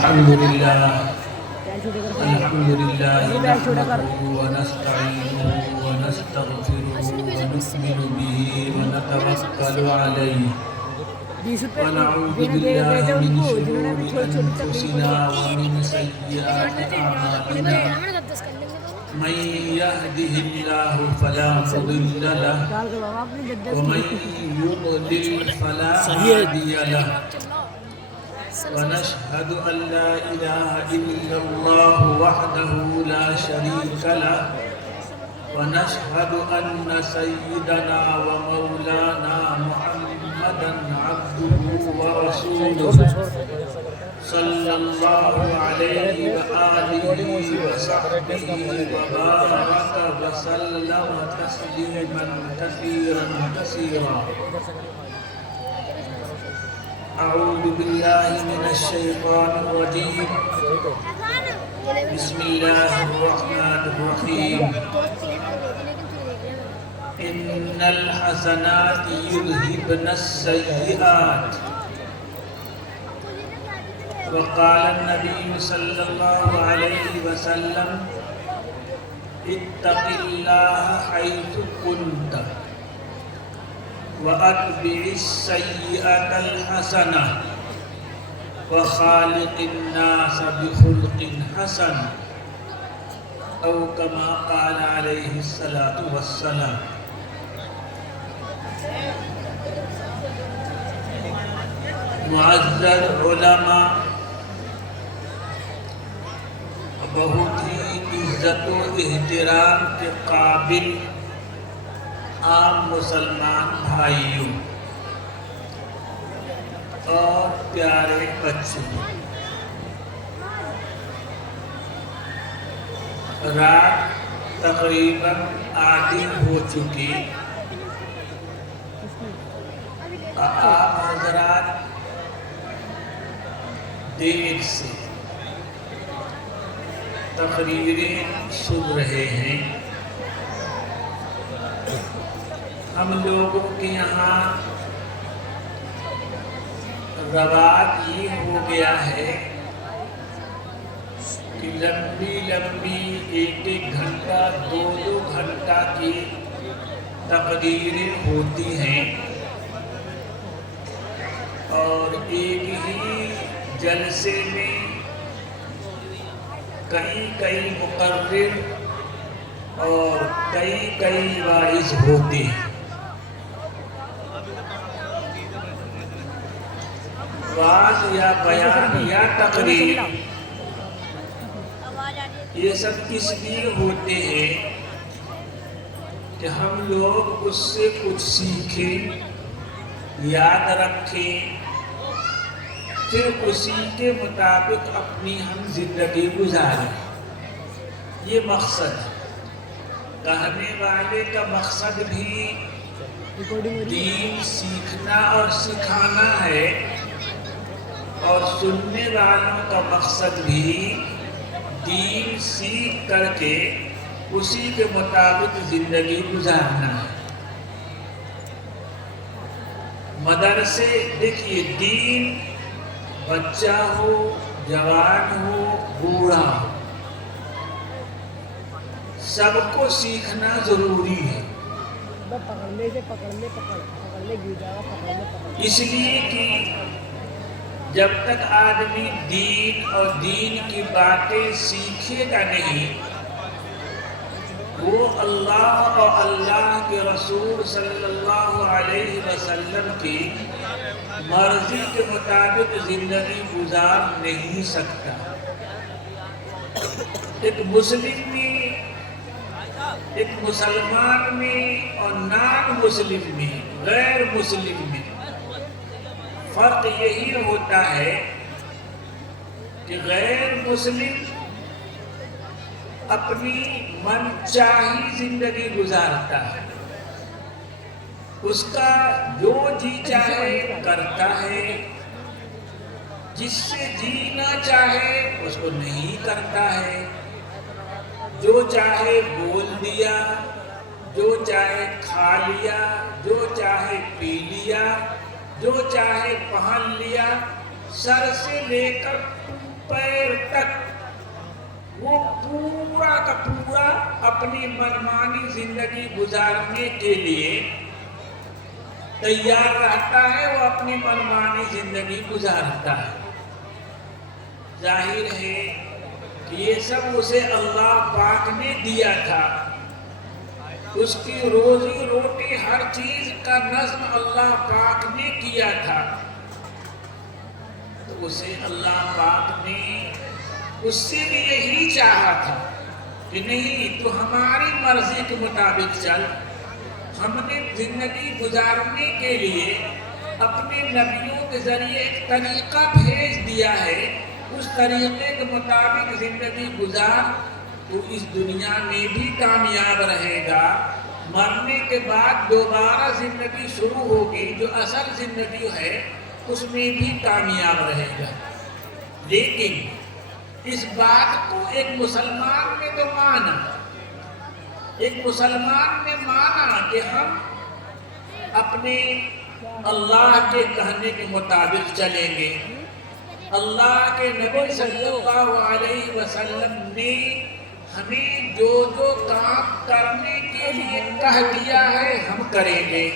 الحمد لله نحمده ونستعينه ونستغفره ونؤمن به ونتوكل عليه ونعوذ بالله من شرور أنفسنا ومن سيئات أعمالنا من يهده الله فلا مضل له ومن يضلل فلا هادي له ونشهد أن لا إله إلا الله وحده لا شريك له ونشهد أن سيدنا ومولانا محمدا عبده ورسوله صلى الله عليه وآله وصحبه وبارك وسلم تسليما كثيرا كثيرا. أعوذ بالله من الشيطان الرجيم. بسم الله الرحمن الرحيم. إن الحسنات يذهبن السيئات. وقال النبي صلى الله عليه وسلم اتق الله حيث كنت وأتبع السيئة الحسنة وخالق الناس بخلق حسن أو كما قال عليه الصلاة والسلام. معزز علماء بہت ہی عزت و احترام کے قابل عام مسلمان بھائیوں اور پیارے بچوں، رات تقریباً آدھی ہو چکی. آپ حضرات دیر سے تقریریں سن رہے ہیں. ہم لوگوں کے یہاں رواج یہ ہو گیا ہے کہ لمبی لمبی ایک گھنٹہ دو گھنٹہ کی تقریریں ہوتی ہیں اور ایک ہی جلسے میں کئی مقرر اور کئی واعظ ہوتے ہیں. واعظ یا بیان یا تقریر یہ سب اس لیے ہوتے ہیں کہ ہم لوگ اس سے کچھ سیکھیں، یاد رکھیں، پھر اسی کے مطابق اپنی ہم زندگی گزاریں. یہ مقصد ہے. کہنے والے کا مقصد بھی دین سیکھنا اور سکھانا ہے اور سننے والوں کا مقصد بھی دین سیکھ کر کے اسی کے مطابق زندگی گزارنا ہے. مدرسے دیکھیے، دین بچہ ہو، جوان ہو، بوڑھا ہو، سب کو سیکھنا ضروری ہے. اس لیے کہ جب تک آدمی دین اور دین کی باتیں سیکھے گا نہیں، وہ اللہ اور اللہ کے رسول صلی اللہ علیہ وسلم کی مرضی کے مطابق زندگی گزار نہیں سکتا. ایک مسلم میں، ایک مسلمان میں اور نان مسلم میں، غیر مسلم میں فرق یہی ہوتا ہے کہ غیر مسلم اپنی من چاہی زندگی گزارتا ہے. اس کا جو جی چاہے کرتا ہے، جس سے جینا چاہے اس کو نہیں کرتا ہے. جو چاہے بول دیا، جو چاہے کھا لیا، جو چاہے پی لیا، جو چاہے پہن لیا، سر سے لے کر اوپر وہ پورا کا پورا اپنی منمانی زندگی گزارنے کے لیے تیار رہتا ہے، وہ اپنی منمانی زندگی گزارتا ہے۔ ظاہر ہے کہ یہ سب اسے اللہ پاک نے دیا تھا، اس کی روزی روٹی ہر چیز کا نظم اللہ پاک نے کیا تھا، تو اسے اللہ پاک نے اس سے بھی یہی چاہا تھا کہ نہیں تو ہماری مرضی کے مطابق چل۔ ہم نے زندگی گزارنے کے لیے اپنے نبیوں کے ذریعے ایک طریقہ بھیج دیا ہے، اس طریقے کے مطابق زندگی گزار تو اس دنیا میں بھی کامیاب رہے گا، مرنے کے بعد دوبارہ زندگی شروع ہوگی، جو اصل زندگی ہے اس میں بھی کامیاب رہے گا۔ لیکن اس بات کو ایک مسلمان نے تو مانا، ایک مسلمان نے مانا کہ ہم اپنے اللہ کے کہنے کے مطابق چلیں گے۔ اللہ کے نبی صلی اللہ علیہ وسلم نے ہمیں جو جو کام کرنے کے لیے کہہ دیا ہے ہم کریں گے،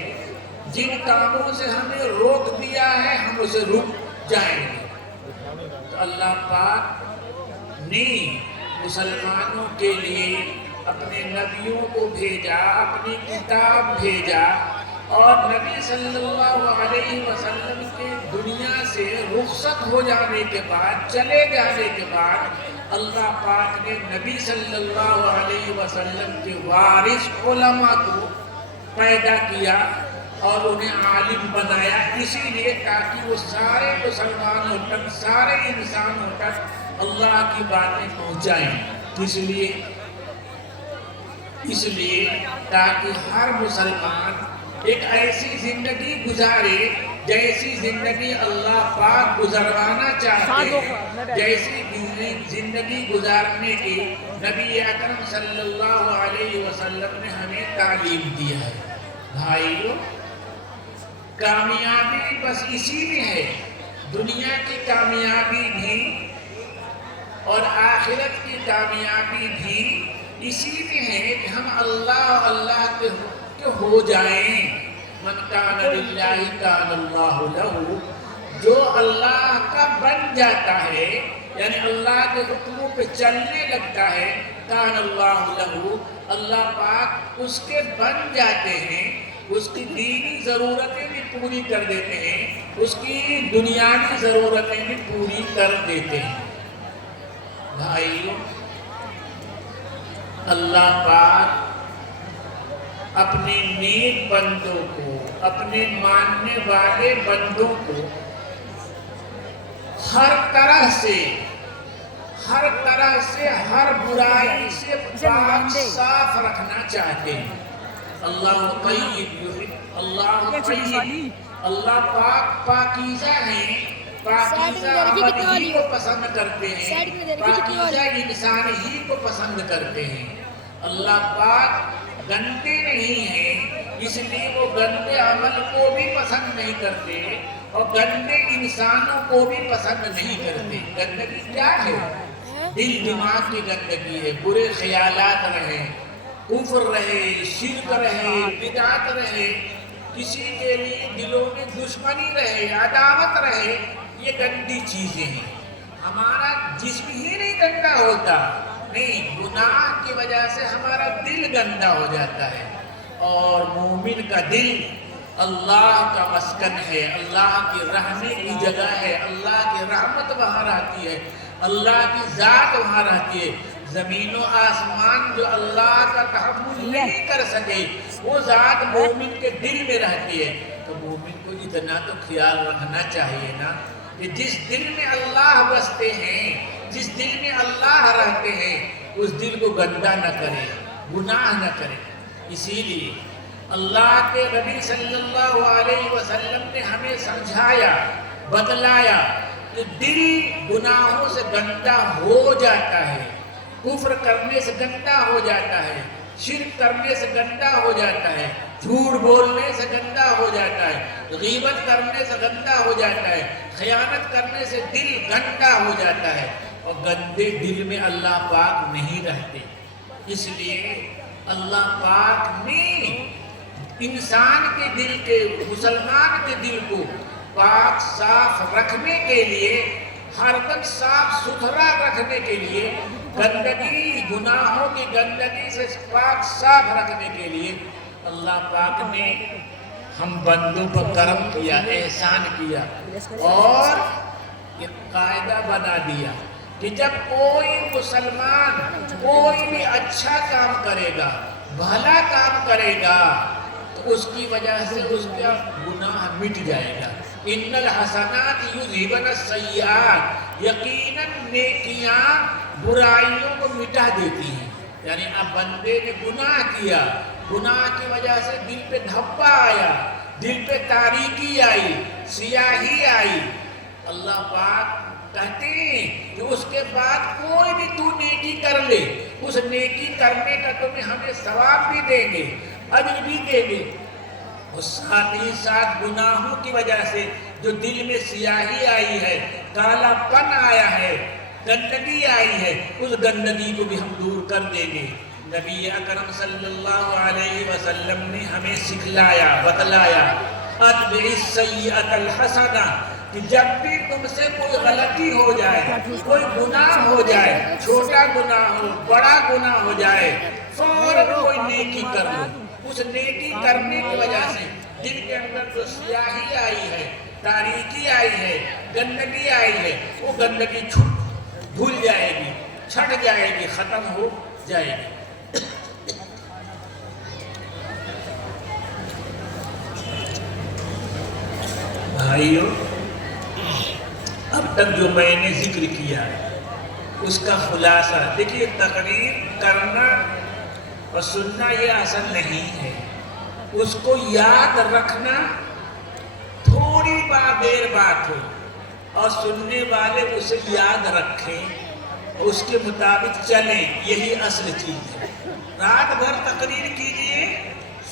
جن کاموں سے ہمیں روک دیا ہے ہم اسے رک جائیں گے۔ تو اللہ پاک نے مسلمانوں کے لیے اپنے نبیوں کو بھیجا، اپنی کتاب بھیجا، اور نبی صلی اللہ علیہ وسلم کے دنیا سے رخصت ہو جانے کے بعد، چلے جانے کے بعد اللہ پاک نے نبی صلی اللہ علیہ وسلم کے وارث علماء کو پیدا کیا اور انہیں عالم بنایا، اسی لیے تاکہ وہ سارے مسلمانوں تک، سارے انسانوں تک اللہ کی باتیں پہنچائیں۔ اس لیے تاکہ ہر مسلمان ایک ایسی زندگی گزارے جیسی زندگی اللہ پاک گزروانا چاہتے ہیں، جیسی زندگی گزارنے کی نبی اکرم صلی اللہ علیہ وسلم نے ہمیں تعلیم دیا ہے۔ بھائیو، کامیابی بس اسی میں ہے، دنیا کی کامیابی بھی اور آخرت کی کامیابی بھی اسی میں ہے کہ ہم اللہ کے ہو جائیں۔ من کان للہ کان اللہ لہ، جو اللہ کا بن جاتا ہے یعنی اللہ کے حکموں پہ چلنے لگتا ہے، کان اللہ لہ، اللہ پاک اس کے بن جاتے ہیں، اس کی دینی ضرورتیں بھی پوری کر دیتے ہیں، اس کی دنیاوی ضرورتیں بھی پوری کر دیتے ہیں۔ بھائیو، اللہ پاک اپنے نیک بندوں کو، اپنے ماننے والے بندوں کو ہر طرح سے، ہر برائی سے پاک صاف رکھنا چاہتے ہیں۔ اللہ طیب، اللہ طیب، اللہ پاک پاکیزہ ہیں، پاکیزہ عمل ہی کو پسند کرتے ہیں، پاکیزہ انسان ہی کو پسند کرتے ہیں۔ اللہ پاک گندے نہیں ہیں، اس لیے وہ گندے عمل کو بھی پسند نہیں کرتے اور گندے انسانوں کو بھی پسند نہیں کرتے۔ گندگی کیا ہے؟ دل دماغ کی گندگی ہے، برے خیالات رہے، کفر رہے، شرک رہے، بدعت رہے، کسی کے لیے دلوں میں دشمنی رہے، عداوت رہے، یہ گندی چیزیں ہیں۔ ہمارا جسم ہی نہیں گندا ہوتا، نہیں، گناہ کی وجہ سے ہمارا دل گندا ہو جاتا ہے، اور مومن کا دل اللہ کا مسکن ہے، اللہ کی رہنے کی جگہ ہے، اللہ کی رحمت وہاں رہتی ہے، اللہ کی ذات وہاں رہتی ہے۔ زمین و آسمان جو اللہ کا تحمل نہیں کر سکے، وہ ذات مومن کے دل میں رہتی ہے۔ تو مومن کو اتنا تو خیال رکھنا چاہیے نا کہ جس دل میں اللہ بستے ہیں، جس دل میں اللہ رہتے ہیں، اس دل کو گندا نہ کرے، گناہ نہ کرے۔ اسی لیے اللہ کے نبی صلی اللہ علیہ وسلم نے ہمیں سمجھایا، بتلایا کہ دل گناہوں سے گندا ہو جاتا ہے، کفر کرنے سے گندا ہو جاتا ہے، شرک کرنے سے گندا ہو جاتا ہے، جھوٹ بولنے سے گندا ہو جاتا ہے، غیبت کرنے سے گندا ہو جاتا ہے، خیانت کرنے سے دل گندا ہو جاتا ہے۔ اور گندے دل میں اللہ پاک نہیں رہتے. اس لیے اللہ پاک نے انسان کے دل کے، مسلمان کے دل کو پاک صاف رکھنے کے لیے، ہر دم صاف ستھرا رکھنے کے لیے، گندگی، گناہوں کی گندگی سے پاک صاف رکھنے کے لیے اللہ پاک نے ہم بندوں پر کرم کیا، احسان کیا اور ایک قاعدہ بنا دیا کہ جب کوئی مسلمان کوئی بھی اچھا کام کرے گا، بھلا کام کرے گا، تو اس کی وجہ سے اس کا گناہ مٹ جائے گا. ان الحسنات یذہبن السیئات، یقیناً نیکیاں برائیوں کو مٹا دیتی ہیں. یعنی اب بندے نے گناہ کیا، گناہ کی وجہ سے دل پہ دھبا آیا، دل پہ تاریکی آئی، سیاہی آئی. اللہ پاک کہتے ہیں کہ اس کے بعد کوئی بھی تو نیکی کر لے، اس نیکی کرنے کا تمہیں ہمیں ثواب بھی دیں گے، اجر بھی دیں گے. اور ساتھ ہی ساتھ گناہوں کی وجہ سے جو دل میں سیاہی آئی ہے، کالا پن آیا ہے، گندگی آئی ہے، اس گندگی کو بھی ہم دور کر دیں گے. نبی اکرم صلی اللہ علیہ وسلم نے ہمیں سکھلایا، بتلایا، اتبع السیئۃ الحسنہ، کہ جب بھی تم سے کوئی غلطی ہو جائے، کوئی گناہ ہو جائے، چھوٹا گناہ ہو، بڑا گناہ ہو جائے، فوراً کوئی نیکی کر لو. اس نیکی کرنے کی وجہ سے دل کے اندر جو سیاہی آئی ہے، تاریکی آئی ہے، گندگی آئی ہے، وہ گندگی دھل جائے گی، چھٹ جائے گی، ختم ہو جائے گی. بھائیو، اب تک جو میں نے ذکر کیا اس کا خلاصہ دیکھیے. تقریر کرنا اور سننا یہ آسان نہیں ہے، اس کو یاد رکھنا تھوڑی دیر بات ہو اور سننے والے اسے یاد رکھیں، اس کے مطابق چلیں، یہی اصل چیز ہے. رات بھر تقریر کیجئے،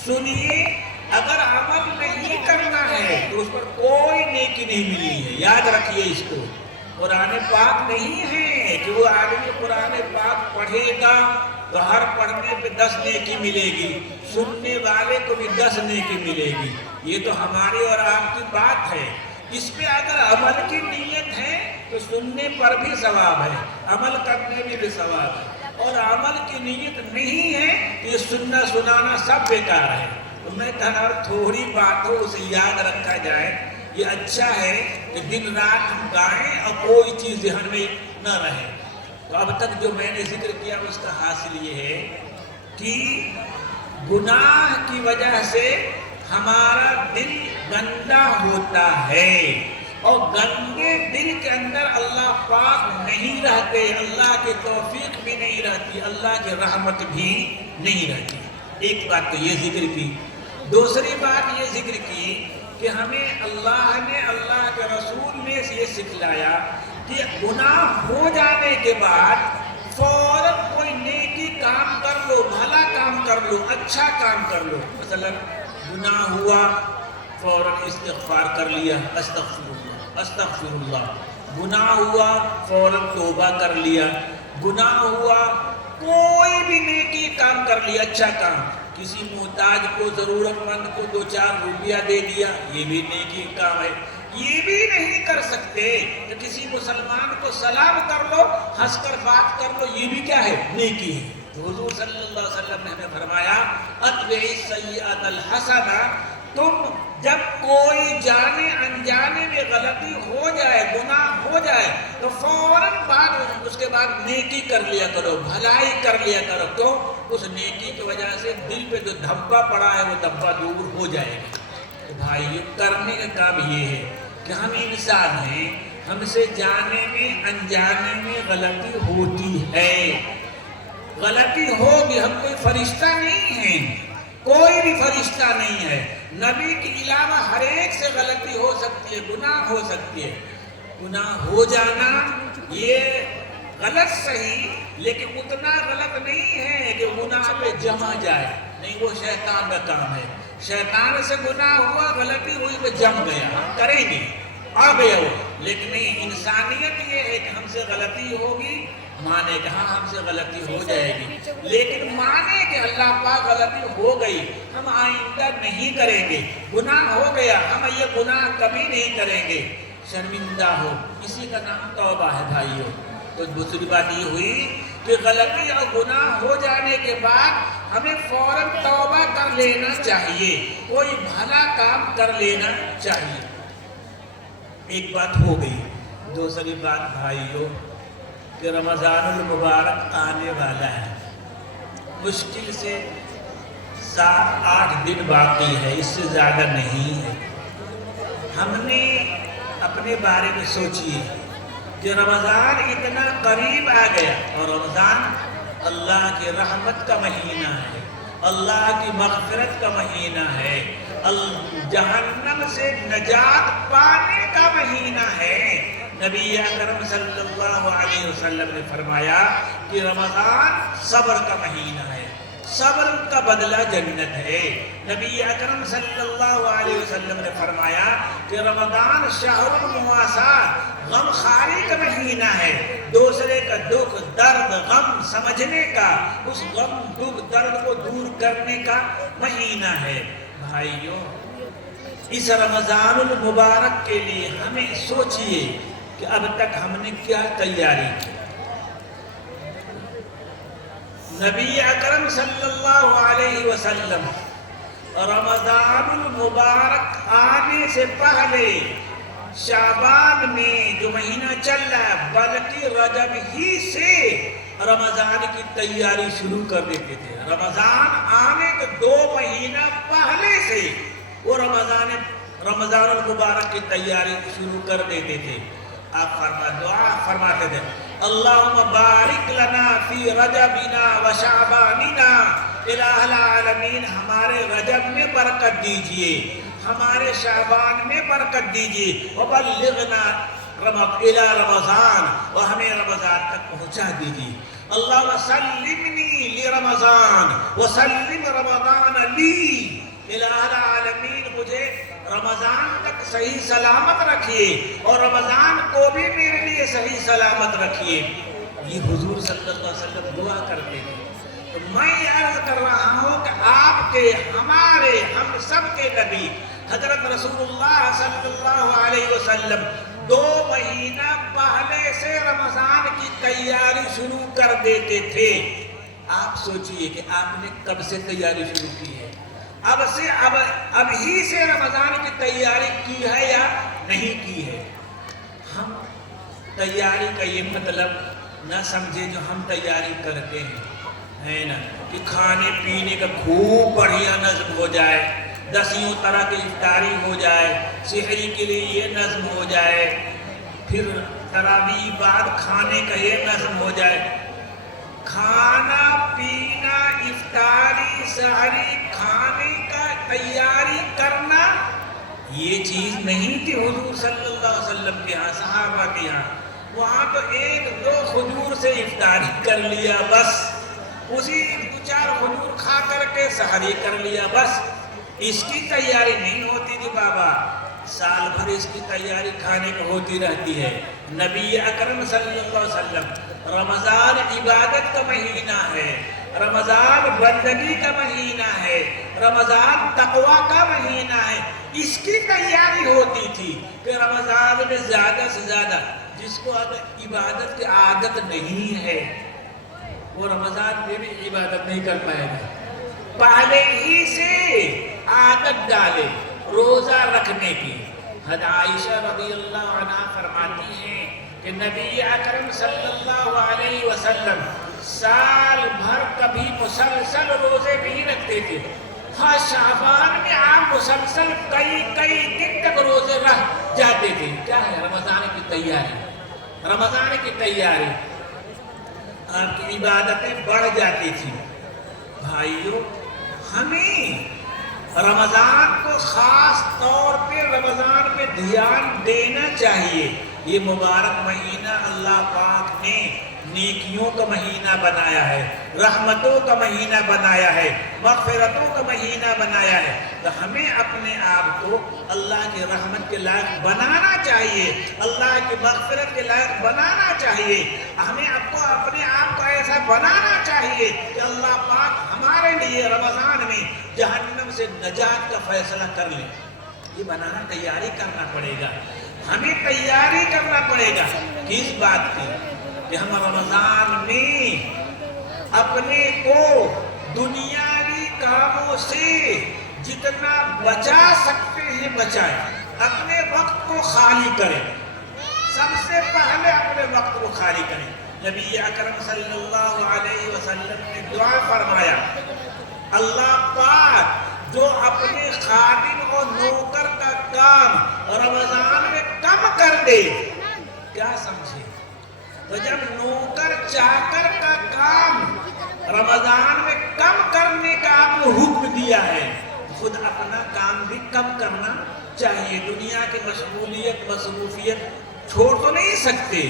سنیے، اگر عمل نہیں کرنا ہے تو اس پر کوئی نیکی نہیں ملی ہے. یاد رکھیے اس کو. قرآن پاک نہیں ہے کہ وہ آدمی قرآن پاک پڑھے گا تو ہر پڑھنے پہ 10 نیکی ملے گی، سننے والے کو بھی 10 نیکی ملے گی. یہ تو ہماری اور آپ کی بات ہے. اس پہ اگر عمل کی نیت ہے تو سننے پر بھی ثواب ہے، عمل کرنے میں بھی ثواب ہے. اور عمل کی نیت نہیں ہے تو یہ سننا سنانا سب بیکار ہے. تو میں کہا تھوڑی بات ہو اسے یاد رکھا جائے. یہ اچھا ہے کہ دن رات ہم گائیں اور کوئی چیز ذہن میں نہ رہے. تو اب تک جو میں نے ذکر کیا اس کا حاصل یہ ہے کہ گناہ کی وجہ سے ہمارا دل گندا ہوتا ہے، اور گندے دل کے اندر اللہ پاک نہیں رہتے، اللہ کی توفیق بھی نہیں رہتی، اللہ کی رحمت بھی نہیں رہتی. ایک بات تو یہ ذکر کی. دوسری بات یہ ذکر کی کہ ہمیں اللہ نے، اللہ کے رسول نے یہ سکھلایا کہ گناہ ہو جانے کے بعد فوراً کوئی نیکی کام کر لو، بھلا کام کر لو، اچھا کام کر لو. مثلا گناہ ہوا، فوراً استغفار کر لیا، استغفر اللہ، استغفر اللہ. گناہ ہوا، فوراً توبہ کر لیا. گناہ ہوا، کوئی بھی نیکی کام کر لیا، اچھا کام. کسی محتاج کو، ضرورت مند کو 2-4 روپیہ دے دیا، یہ بھی نیکی کام ہے. یہ بھی نہیں کر سکتے کہ کسی مسلمان کو سلام کر لو، ہنس کر بات کر لو، یہ بھی کیا ہے؟ نیکی ہے. حضور صلی اللہ علیہ وسلم نے ہمیں فرمایا اتبع السیئۃ الحسنہ. تم جب کوئی جانے انجانے میں غلطی ہو جائے، گناہ ہو جائے، تو فوراً بعد اس کے بعد نیکی کر لیا کرو، بھلائی کر لیا کرو. تو اس نیکی کی وجہ سے دل پہ جو دھبا پڑا ہے وہ دھبا دور ہو جائے گا. تو بھائی کرنے کا کام یہ ہے کہ ہم انسان ہیں، ہم سے جانے میں انجانے میں غلطی ہوتی ہے. غلطی ہوگی، ہم کوئی فرشتہ نہیں ہیں، کوئی بھی فرشتہ نہیں ہے. نبی کے علاوہ ہر ایک سے غلطی ہو سکتی ہے، گناہ ہو سکتی ہے. گناہ ہو جانا یہ غلط صحیح، لیکن اتنا غلط نہیں ہے کہ گناہ پہ جمع جائے. نہیں، وہ شیطان کا کام ہے. شیطان سے گناہ ہوا، غلطی ہوئی، وہ جم گیا، ہم کریں گے. آ گیا وہ، لیکن نہیں، انسانیت یہ ہے کہ ہم سے غلطی ہوگی، مانے کہ ہاں ہم سے غلطی ہو جائے گی، لیکن مانے کہ اللہ پاک غلطی ہو گئی، ہم آئندہ نہیں کریں گے، گناہ ہو گیا، ہم یہ گناہ کبھی نہیں کریں گے، شرمندہ ہو، اسی کا نام توبہ ہے بھائیو۔ تو دوسری بات یہ ہوئی کہ غلطی اور گناہ ہو جانے کے بعد ہمیں فوراً توبہ کر لینا چاہیے، کوئی بھلا کام کر لینا چاہیے۔ ایک بات ہو گئی۔ دوسری بات بھائیو کہ رمضان المبارک آنے والا ہے، مشکل سے 7-8 دن باقی ہے، اس سے زیادہ نہیں ہے۔ ہم نے اپنے بارے میں سوچیے کہ رمضان اتنا قریب آ گیا، اور رمضان اللہ کی رحمت کا مہینہ ہے، اللہ کی مغفرت کا مہینہ ہے، جہنم سے نجات پانے کا مہینہ ہے۔ نبی اکرم صلی اللہ علیہ وسلم نے فرمایا کہ رمضان صبر کا مہینہ ہے، صبر کا بدلہ جنت ہے۔ نبی اکرم صلی اللہ علیہ وسلم نے فرمایا کہ رمضان شہر المواسات، غم خواری کا مہینہ ہے، دوسرے کا دکھ درد غم سمجھنے کا، اس غم دکھ درد کو دور کرنے کا مہینہ ہے۔ بھائیو، اس رمضان المبارک کے لیے ہمیں سوچئے کہ اب تک ہم نے کیا تیاری کی۔ نبی اکرم صلی اللہ علیہ وسلم رمضان المبارک آنے سے پہلے شعبان میں جو مہینہ چل رہا ہے بلکہ رجب ہی سے رمضان کی تیاری شروع کر دیتے تھے۔ رمضان آنے کے 2 مہینہ پہلے سے وہ رمضان المبارک کی تیاری شروع کر دیتے تھے۔ آپ دعا فرماتے تھے، اللہم بارک لنا فی رجبنا و شعباننا، الہ العالمین ہمارے رجب میں برکت دیجئے، ہمارے شعبان میں برکت دیجئے، وبلغنا الى رمضان، اور ہمیں رمضان تک پہنچا دیجئے۔ اللہم سلمنی لرمضان وسلم رمضان لی، الہ العالمین مجھے رمضان تک صحیح سلامت رکھیے اور رمضان کو بھی میرے لیے صحیح سلامت رکھیے۔ یہ حضور صلی اللہ علیہ وسلم دعا کرتے ہیں۔ تو میں عرض کر رہا ہوں کہ آپ کے، ہمارے، ہم سب کے نبی حضرت رسول اللہ صلی اللہ علیہ وسلم 2 مہینہ پہلے سے رمضان کی تیاری شروع کر دیتے تھے۔ آپ سوچئے کہ آپ نے کب سے تیاری شروع کی ہے؟ اب ہی سے رمضان کی تیاری کی ہے یا نہیں کی ہے؟ ہم تیاری کا یہ مطلب نہ سمجھے جو ہم تیاری کرتے ہیں، ہے نا، کہ کھانے پینے کا خوب بڑھیا نظم ہو جائے، 10 طرح کی افطاری ہو جائے، سحری کے لیے یہ نظم ہو جائے، پھر تراویح بعد کھانے کا یہ نظم ہو جائے۔ کھانا پینا، افطاری، سحری، کھانے کا تیاری کرنا یہ چیز نہیں تھی حضور صلی اللہ علیہ وسلم کے ہاں، صحابہ کے ہاں۔ وہاں تو 1-2 کھجور سے افطاری کر لیا بس، اسی 2-4 کھجور کھا کر کے سحری کر لیا بس، اس کی تیاری نہیں ہوتی تھی بابا۔ سال بھر اس کی تیاری کھانے کو ہوتی رہتی ہے۔ نبی اکرم صلی اللہ علیہ وسلم، رمضان عبادت کا مہینہ ہے، رمضان بندگی کا مہینہ ہے، رمضان تقوی کا مہینہ ہے، اس کی تیاری ہوتی تھی کہ رمضان میں زیادہ سے زیادہ، جس کو اب عبادت کی عادت نہیں ہے وہ رمضان میں بھی عبادت نہیں کر پائے گا۔ پہلے ہی سے عادت ڈالے روزہ رکھنے کی۔ حضرت عائشہ رضی اللہ عنہ فرماتی ہیں کہ نبی اکرم صلی اللہ علیہ وسلم سال بھر کبھی مسلسل روزے نہیں رکھتے تھے، ہاں شعبان میں آپ مسلسل کئی دن تک روزے رکھ جاتے تھے۔ کیا ہے؟ رمضان کی تیاری، رمضان کی تیاری، آپ کی عبادتیں بڑھ جاتی تھی۔ بھائیو، ہمیں رمضان کو خاص طور پہ رمضان میں دھیان دینا چاہیے۔ یہ مبارک مہینہ اللہ پاک نے نیکیوں کا مہینہ بنایا ہے، رحمتوں کا مہینہ بنایا ہے، مغفرتوں کا مہینہ بنایا ہے، تو ہمیں اپنے آپ کو اللہ کی رحمت کے لائق بنانا چاہیے، اللہ کی مغفرت کے لائق بنانا چاہیے، ہمیں اپنے آپ کو ایسا بنانا چاہیے کہ اللہ پاک ہمارے لیے رمضان میں جہنم سے نجات کا فیصلہ کر لے۔ یہ بنانا، تیاری کرنا پڑے گا، ہمیں تیاری کرنا پڑے گا کس بات کی کہ ہم رمضان میں اپنے کو دنیاوی کاموں سے جتنا بچا سکتے ہیں بچائیں، اپنے وقت کو خالی کریں، سب سے پہلے اپنے وقت کو خالی کریں۔ نبی اکرم صلی اللہ علیہ وسلم نے دعا فرمایا، اللہ پاک جو اپنے خادم اور نوکر کا کام رمضان میں کم کر دے، کیا سمجھے؟ تو جب نوکر چاکر کا کام رمضان میں کم کرنے کا آپ نے حکم دیا ہے، خود اپنا کام بھی کم کرنا چاہیے۔ دنیا کی مشغولیت مصروفیت چھوڑ تو نہیں سکتے،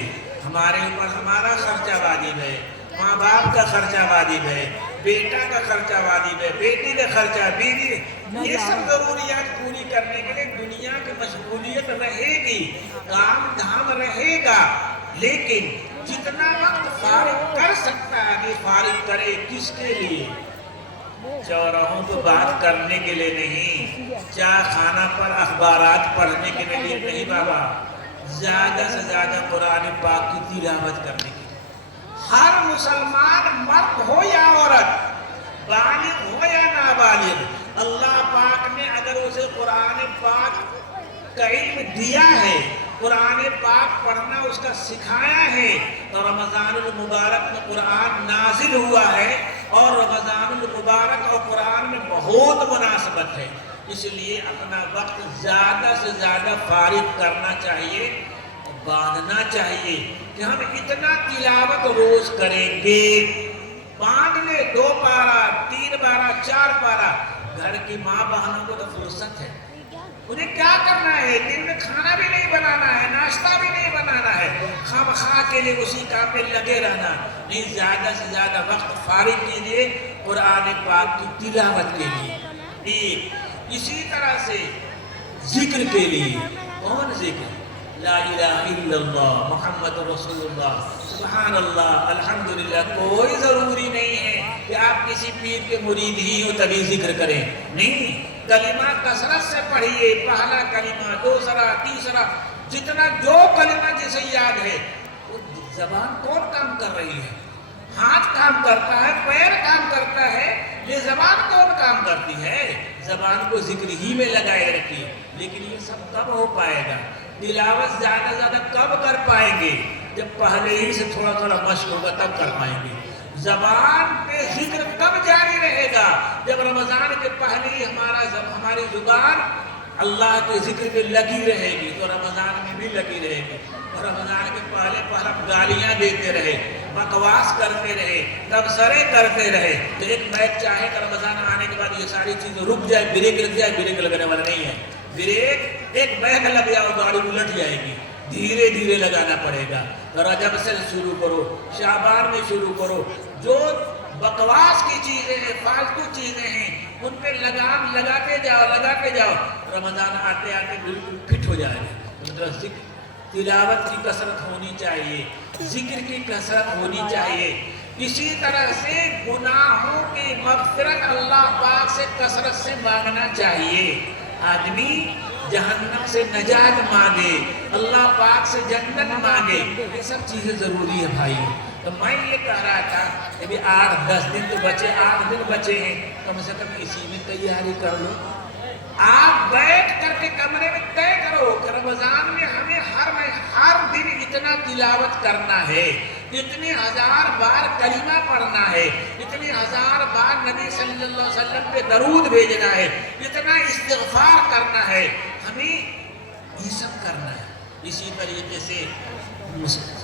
ہمارے اوپر ہمارا خرچہ واجب ہے، ماں باپ کا خرچہ واجب ہے، بیٹا کا خرچہ واجب ہے، بیٹی کا خرچہ، بیوی، یہ سب ضروریات پوری کرنے کے لیے دنیا کی مشغولیت رہے گی، کام دھام رہے گا، لیکن جتنا وقت فارغ کر سکتا ہے کہ فارغ کرے کس کے لیے؟ چوراہوں کو بات کرنے کے لیے نہیں، چائے خانہ پر اخبارات پڑھنے کے لیے نہیں بابا، زیادہ سے زیادہ قرآن پاک کی تلاوت کرنے کے لیے۔ ہر مسلمان مرد ہو یا عورت، بالغ ہو یا نابالغ، اللہ پاک نے اگر اسے قرآن پاک کا علم دیا ہے، قرآن پاک پڑھنا اس کا سکھایا ہے، تو رمضان المبارک میں قرآن نازل ہوا ہے، اور رمضان المبارک اور قرآن میں بہت مناسبت ہے، اس لیے اپنا وقت زیادہ سے زیادہ فارغ کرنا چاہیے، باندھنا چاہیے کہ ہم اتنا تلاوت روز کریں گے، باندھ لے 2 پارہ 3 پارہ 4 پارہ۔ گھر کی ماں بہنوں کو تو فرصت ہے، انہیں کیا کرنا ہے؟ دن میں کھانا بھی نہیں بنانا ہے، ناشتہ بھی نہیں بنانا ہے، خواہ کے لیے اسی کام میں لگے رہنا نہیں، زیادہ سے زیادہ وقت فارغ کیجیے قرآن پاک کی تلاوت کے لیے۔ اسی طرح سے ذکر کے لیے، کون ذکر؟ لا الہ الا اللہ محمد رسول اللہ، سبحان اللہ، الحمدللہ۔ کوئی ضروری نہیں ہے کہ آپ کسی پیر کے مرید ہی ہو تبھی ذکر کریں، نہیں، کلمہ کثرت سے پڑھیے، پہلا کلمہ، دوسرا، تیسرا، جتنا جو کلمہ جسے یاد ہے۔ زبان کون کام کر رہی ہے؟ ہاتھ کام کرتا ہے، پیر کام کرتا ہے، یہ زبان کون کام کرتی ہے؟ زبان کو ذکر ہی میں لگائے رکھیے، لیکن یہ سب کب ہو پائے گا؟ تلاوت زیادہ زیادہ کب کر پائیں گے؟ جب پہلے ہی سے تھوڑا تھوڑا مشق ہوگا تب کر پائیں گے۔ زبان پہ ذکر کب جاری رہے گا؟ جب رمضان کے پہلے ہی ہماری زبان اللہ کے ذکر پہ لگی رہے گی، تو رمضان میں بھی لگی رہے گی۔ اور رمضان کے پہلے گالیاں دیتے رہے، بکواس کرتے رہے، تبصرے کرتے رہے، تو ایک میچ چاہے کہ رمضان آنے کے بعد یہ ساری چیزیں رک جائے، بریک لگ جائے، بریک لگنے والا نہیں ہے۔ بریک ایک بیگ لگ جائے اور گاڑی الٹ جائے گی، دھیرے دھیرے لگانا پڑے گا۔ رجب سے شروع کرو، شعبان میں شروع کرو، جو بکواس کی چیزیں ہیں، فالتو چیزیں ہیں، ان پہ لگام لگاتے جاؤ، رمضان آتے آتے بالکل فٹ ہو جائے گا۔ تلاوت کی کثرت ہونی چاہیے، ذکر کی کثرت ہونی چاہیے۔ اسی طرح سے گناہوں کی مغفرت اللہ پاک سے کثرت سے مانگنا چاہیے۔ آدمی جہنم سے نجات مانگے، اللہ پاک سے جنت مانگے، یہ سب چیزیں ضروری ہے بھائی۔ تو میں یہ کہہ رہا تھا کہ بھی 8-10 دن تو بچے، 8 دن بچے ہیں، کم سے کم اسی میں تیاری کر لو۔ آپ بیٹھ کر کے کمرے میں طے کرو کہ رمضان میں ہمیں ہر دن اتنا تلاوت کرنا ہے، اتنے 1000 بار کلمہ پڑھنا ہے، اتنے 1000 بار نبی صلی اللہ علیہ وسلم پہ درود بھیجنا ہے، اتنا استغفار کرنا ہے، ہمیں یہ سب کرنا ہے۔ اسی طریقے سے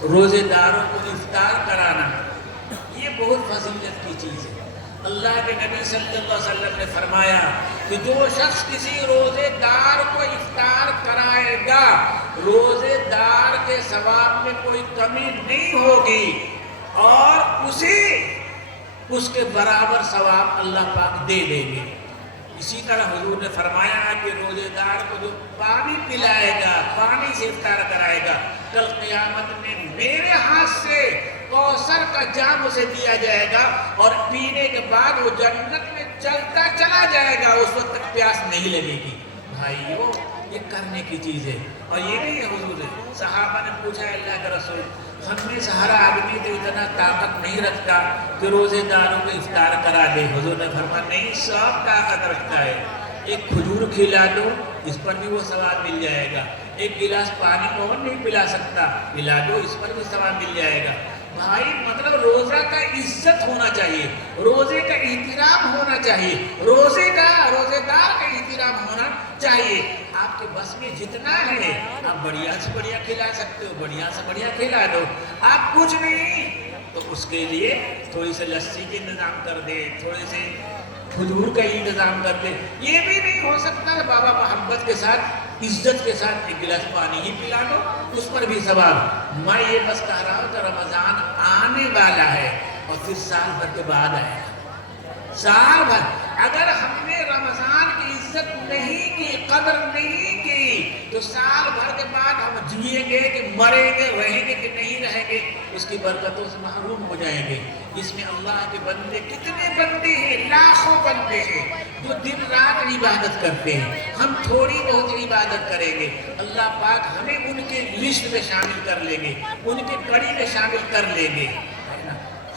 روزے داروں کو افطار کرانا، یہ بہت فضیلت کی چیز ہے۔ اللہ کے نبی صلی اللہ علیہ وسلم نے فرمایا کہ جو شخص کسی روزے دار کو افطار کرائے گا روزے دار کے ثواب میں کوئی کمی نہیں ہوگی اور اس کے برابر ثواب اللہ پاک دے دیں گے۔ اسی طرح حضور نے فرمایا کہ روزے دار کو جو پانی پلائے گا پانی سے افطار کرائے گا کل قیامت میں میرے ہاتھ سے کوثر کا جام اسے دیا جائے گا اور پینے کے بعد وہ جنت میں چلتا چلا جائے گا، اس وقت تک پیاس نہیں لگے گی۔ بھائیو یہ کرنے کی چیز ہے اور یہ نہیں ہے حضور ہے۔ صحابہ نے پوچھا اللہ کے رسول ہم میں سے ہر آدمی تو اتنا طاقت نہیں رکھتا کہ روزے داروں کو افطار کرا دے۔ حضور نے فرمایا نہیں، سب طاقت رکھتا ہے۔ ایک کھجور کھلا دو اس پر بھی وہ ثواب مل جائے گا، ایک گلاس پانی کون نہیں پلا سکتا پلا دو اس پر بھی ثواب مل جائے گا۔ بھائی مطلب روزہ کا عزت ہونا چاہیے، روزے کا احترام ہونا چاہیے، روزے دار کا احترام ہونا چاہیے۔ آپ کے بس میں جتنا ہے آپ بڑھیا سے بڑھیا کھلا سکتے ہو، بڑھیا سے بڑھیا کھلا دو۔ آپ کچھ نہیں تو اس کے لیے تھوڑی سی لسی کا انتظام کر دے، تھوڑے سے کھجور کا انتظام کر دے۔ یہ بھی نہیں ہو سکتا کہ بابا محبت کے ساتھ عزت کے ساتھ ایک گلاس پانی ہی پلا دو، اس پر بھی ثواب۔ میں یہ بس کہہ رہا ہوں کہ رمضان آنے والا ہے اور پھر سال بھر کے بعد آئے گا۔ سال بھر اگر ہم نے رمضان کی عزت نہیں کی، قدر نہیں کی تو سال بھر کے بعد ہم جیئیں گے کہ مریں گے، رہیں گے کہ نہیں رہیں گے، اس کی برکتوں سے محروم ہو جائیں گے۔ اس میں اللہ کے بندے کتنے بندے ہیں، لاکھوں بندے ہیں جو دن رات عبادت کرتے ہیں۔ ہم تھوڑی بہت عبادت کریں گے، اللہ پاک ہمیں ان کے لسٹ میں شامل کر لیں گے، ان کے کڑی میں شامل کر لیں گے۔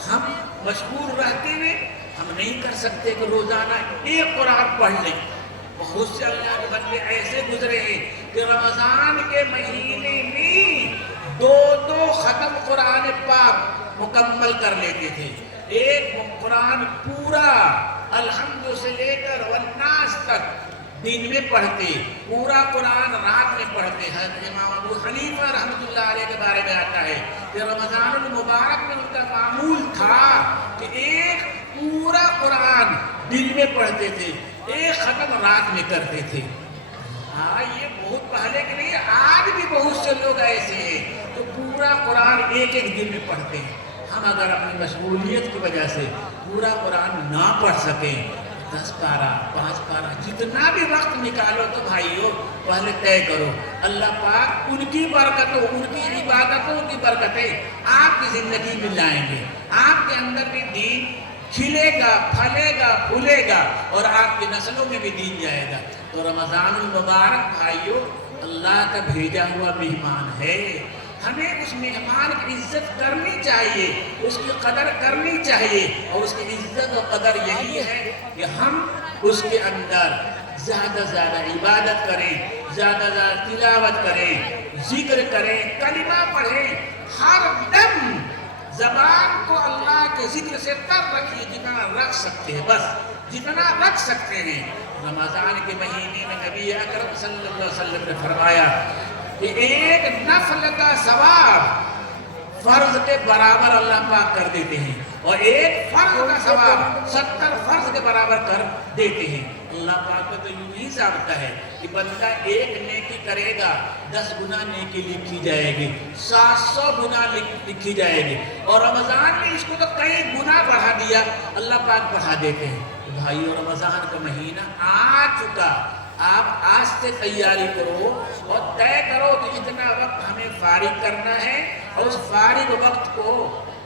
ہم مشغول رہتے ہوئے ہم نہیں کر سکتے کہ روزانہ ایک قرآن پڑھ لیں۔ بہت سے اللہ کے بندے ایسے گزرے ہیں کہ رمضان کے مہینے میں دو ختم قرآن پاک مکمل کر لیتے تھے۔ ایک قرآن پورا الحمد سے لے کر والناس تک دن میں پڑھتے، پورا قرآن رات میں پڑھتے۔ حضرت امام ابو حنیفہ رحمۃ اللہ علیہ کے بارے میں آتا ہے کہ رمضان المبارک میں ان کا معمول تھا کہ ایک پورا قرآن دن میں پڑھتے تھے، ایک ختم رات میں کرتے تھے۔ ہاں یہ بہت پہلے کے نہیں، آج بھی بہت سے لوگ ایسے ہیں جو پورا قرآن ایک دن میں پڑھتے ہیں۔ ہم اگر اپنی مشغولیت کی وجہ سے پورا قرآن نہ پڑھ سکیں، 10 پارہ 5 پارہ جتنا بھی وقت نکالو تو بھائیو پہلے طے کرو اللہ پاک ان کی برکتوں، ان کی عبادتوں کی برکتیں آپ کی زندگی میں لائیں گے۔ آپ کے اندر بھی دین کھلے گا، پھلے گا، پھولے گا اور آپ کی نسلوں میں بھی دین جائے گا۔ تو رمضان المبارک بھائیو اللہ کا بھیجا ہوا مہمان ہے، ہمیں اس مہمان کی عزت کرنی چاہیے، اس کی قدر کرنی چاہیے، اور اس کی عزت و قدر یہی ہے کہ ہم اس کے اندر زیادہ سے زیادہ عبادت کریں، زیادہ سے زیادہ تلاوت کریں، ذکر کریں، کلمہ پڑھیں، ہر دم زبان کو اللہ کے ذکر سے تر رکھیے جتنا رکھ سکتے ہیں، بس جتنا رکھ سکتے ہیں۔ رمضان کے مہینے میں نبی اکرم صلی اللہ علیہ وسلم نے فرمایا کہ ایک نفل کا ثواب فرض کے برابر اللہ پاک کر دیتے ہیں، اور ایک فرض کا ثواب 70 فرض کے برابر کر دیتے ہیں۔ اللہ پاک کا تو یوں ہی ثابت ہے کہ بندہ ایک نیکی کرے گا 10 گنا نیکی لکھی جائے گی، 700 گنا لکھی جائے گی، اور رمضان میں اس کو تو کئی گنا بڑھا دیا، اللہ پاک بڑھا دیتے ہیں۔ بھائیو رمضان کا مہینہ آ چکا، آپ آج سے تیاری کرو اور طے کرو کہ اتنا وقت ہمیں فارغ کرنا ہے، اور اس فارغ وقت کو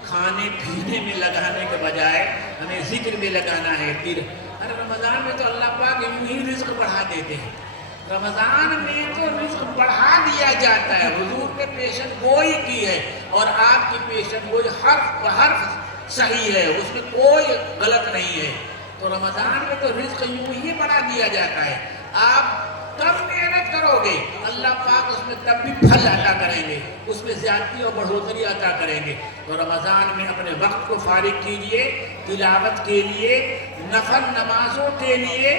کھانے پینے میں لگانے کے بجائے ہمیں ذکر میں لگانا ہے۔ پھر رمضان میں تو اللہ پاک یوں ہی رزق بڑھا دیتے ہیں، رمضان میں تو رزق بڑھا دیا جاتا ہے۔ حضور نے پیشن گوئی کی ہے اور آپ کی پیشن گوئی حرف حرف صحیح ہے، اس میں کوئی غلط نہیں ہے۔ تو رمضان میں تو رزق یوں ہی بڑھا دیا جاتا ہے، آپ کم محنت کرو گے اللہ پاک اس میں تب بھی پھل عطا کریں گے، اس میں زیادتی اور بڑھوتری عطا کریں گے۔ تو رمضان میں اپنے وقت کو فارغ کیجئے، تلاوت کے لیے، نفل نمازوں کے لیے،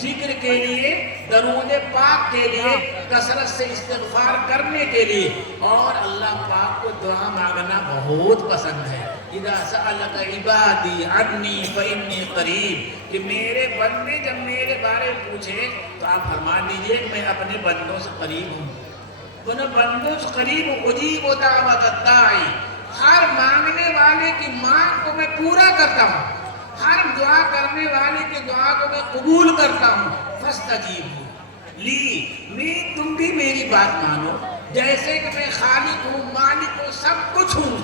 ذکر کے لیے، درود پاک کے لیے، کثرت سے استغفار کرنے کے لیے، اور اللہ پاک کو دعا مانگنا بہت پسند ہے۔ اذا سألک عبادی عنی فإنی قریب، کہ میرے بندے جب میرے بارے پوچھے تو آپ فرما دیجئے میں اپنے بندوں سے قریب ہوں۔ بندوں سے قریب اجیب دعوت الداعی، ہر مانگنے والے کی مانگ کو میں پورا کرتا ہوں، ہر دعا کرنے والے کی دعا کو میں قبول کرتا ہوں۔ فاستجیبوا لی، تم بھی میری بات مانو، جیسے کہ میں خالق ہوں، مالک ہوں، سب کچھ ہوں،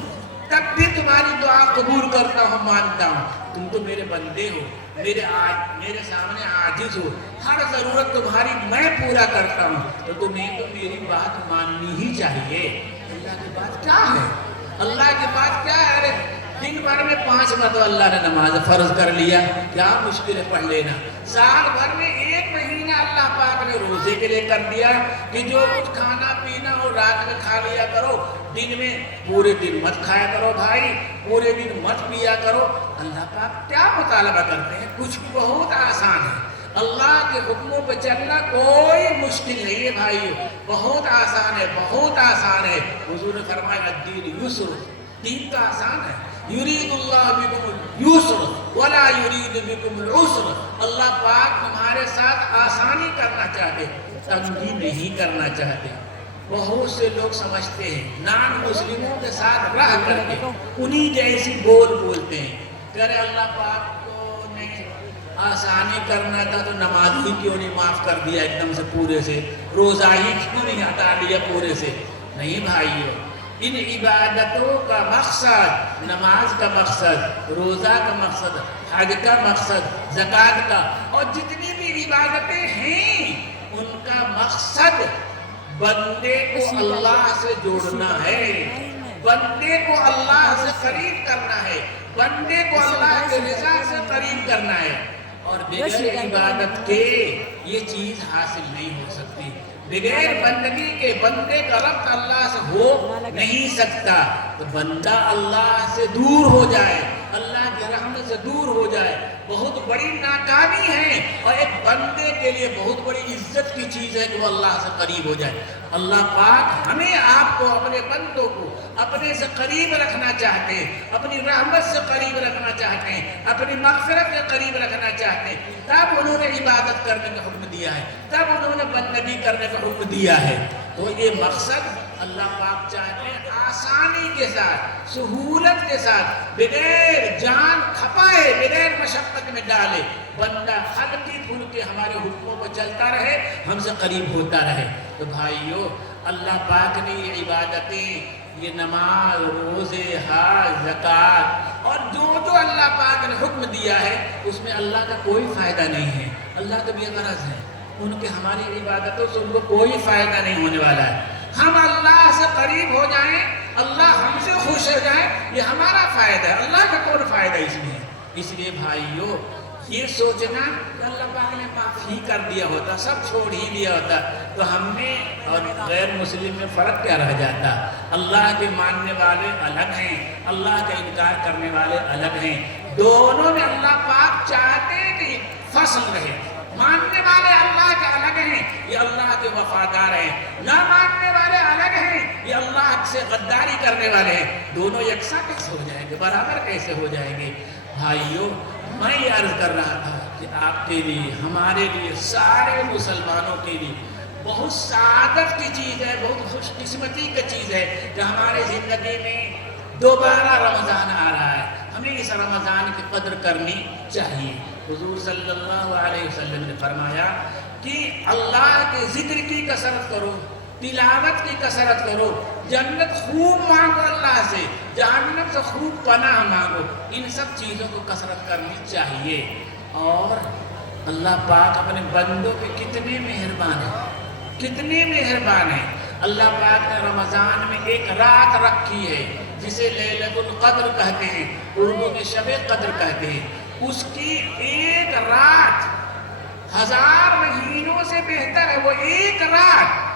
تب بھی تمہاری دعا قبول کرتا ہوں، مانتا ہوں۔ تم تو میرے بندے ہو، میرے سامنے عاجز ہو، ہر ضرورت تمہاری میں پورا کرتا ہوں، تو تمہیں تو میری بات ماننی ہی چاہیے۔ اللہ کی بات کیا ہے؟ اللہ کی بات کیا ہے؟ دن بھر میں 5 مرتبہ اللہ نے نماز فرض کر لیا، کیا مشکل ہے پڑھ لینا؟ سال بھر میں 1 مہینہ اللہ پاک نے روزے کے لیے کر دیا کہ جو کچھ کھانا پینا ہو رات میں کھا لیا کرو، دن میں پورے دن مت کھایا کرو بھائی، پورے دن مت پیا کرو۔ اللہ پاک کیا مطالبہ کرتے ہیں؟ کچھ بہت آسان ہے، اللہ کے حکموں پہ چلنا کوئی مشکل نہیں ہے بھائیو، بہت آسان ہے، بہت آسان ہے۔ حضور نے فرمایا الدین یسر، دین تو آسان ہے۔ یرید اللہ بکم الیسر ولا یرید بکم العسر، اللہ پاک تمہارے ساتھ آسانی کرنا چاہتے، تنگی نہیں کرنا چاہتے۔ بہت سے لوگ سمجھتے ہیں نان مسلموں کے ساتھ رہ کر کے انہی جیسی بولتے ہیں کہ ارے اللہ پاک کو نے آسانی کرنا تھا تو نماز ہی کیوں نہیں معاف کر دیا ایک دم سے پورے سے، روزہ ہی کیوں نہیں ہٹا دیا پورے سے؟ نہیں بھائیو، ان عبادتوں کا مقصد، نماز کا مقصد، روزہ کا مقصد، حج کا مقصد، زکوٰۃ کا، اور جتنی بھی عبادتیں ہیں ان کا مقصد بندے کو اللہ سے جوڑنا ہے، بندے کو اللہ سے قریب کرنا ہے، بندے کو اللہ کے رضا سے قریب کرنا ہے، اور بغیر عبادت کے یہ چیز حاصل نہیں ہو سکتی۔ بغیر بندگی کے بندے کا ربط اللہ سے ہو نہیں سکتا۔ تو بندہ اللہ سے دور ہو جائے، اللہ کی رحمت سے دور ہو جائے، بہت بڑی ناکامی ہے، اور ایک بندے کے لیے بہت بڑی عزت کی چیز ہے کہ وہ اللہ سے قریب ہو جائے۔ اللہ پاک ہمیں آپ کو، اپنے بندوں کو اپنے سے قریب رکھنا چاہتے ہیں، اپنی رحمت سے قریب رکھنا چاہتے ہیں، اپنی مغفرت کے قریب رکھنا چاہتے ہیں، تب انہوں نے عبادت کرنے کا حکم دیا ہے، تب انہوں نے بندگی کرنے کا حکم دیا ہے۔ تو یہ مقصد اللہ پاک چاہتے ہیں آسانی کے ساتھ، سہولت کے ساتھ، بغیر جان کھپائے، بغیر مشقت میں ڈالے، بندہ ہلکی پھلکی ہمارے حکموں پر چلتا رہے، ہم سے قریب ہوتا رہے۔ تو بھائیو، اللہ پاک نے یہ عبادتیں، یہ نماز، روزے، حج، زکوٰۃ، اور جو اللہ پاک نے حکم دیا ہے اس میں اللہ کا کوئی فائدہ نہیں ہے، اللہ کا بے غرض ہے، ان کے ہماری عبادتوں سے ان کو کوئی فائدہ نہیں ہونے والا ہے۔ ہم اللہ سے قریب ہو جائیں، اللہ ہم سے خوش ہو جائے، یہ ہمارا فائدہ ہے، اللہ کا کوئی فائدہ اس میں ہے۔ اس لیے بھائیو، یہ سوچنا کہ اللہ پاک نے معاف ہی کر دیا ہوتا، سب چھوڑ ہی دیا ہوتا، تو ہم میں اور غیر مسلم میں فرق کیا رہ جاتا؟ اللہ کے ماننے والے الگ ہیں، اللہ کا انکار کرنے والے الگ ہیں، دونوں میں اللہ پاک چاہتے ہیں کہ فصل رہے۔ ماننے والے اللہ کے الگ ہیں، یہ اللہ کے وفادار ہیں، نہ ماننے والے الگ ہیں، یہ اللہ سے غداری کرنے والے ہیں۔ دونوں یکساں کیسے ہو جائیں گے؟ برابر کیسے ہو جائیں گے؟ بھائیو، میں یہ عرض کر رہا تھا کہ آپ کے لیے، ہمارے لیے، سارے مسلمانوں کے لیے بہت سعادت کی چیز ہے، بہت خوش قسمتی کی چیز ہے کہ ہمارے زندگی میں دوبارہ رمضان آ رہا ہے۔ ہمیں اس رمضان کی قدر کرنی چاہیے۔ حضور صلی اللہ علیہ وسلم نے فرمایا کہ اللہ کے ذکر کی کثرت کرو، تلاوت کی کثرت کرو، جنت خوب مانگو اللہ سے، جہنم سے خوب پناہ مانگو، ان سب چیزوں کو کثرت کرنی چاہیے۔ اور اللہ پاک اپنے بندوں پہ کتنے مہربان ہیں، کتنے مہربان ہیں۔ اللہ پاک نے رمضان میں ایک رات رکھی ہے جسے لیلۃ القدر کہتے ہیں، اردو میں شب قدر کہتے ہیں، اس کی ایک رات 1000 مہینوں سے بہتر ہے۔ وہ ایک رات،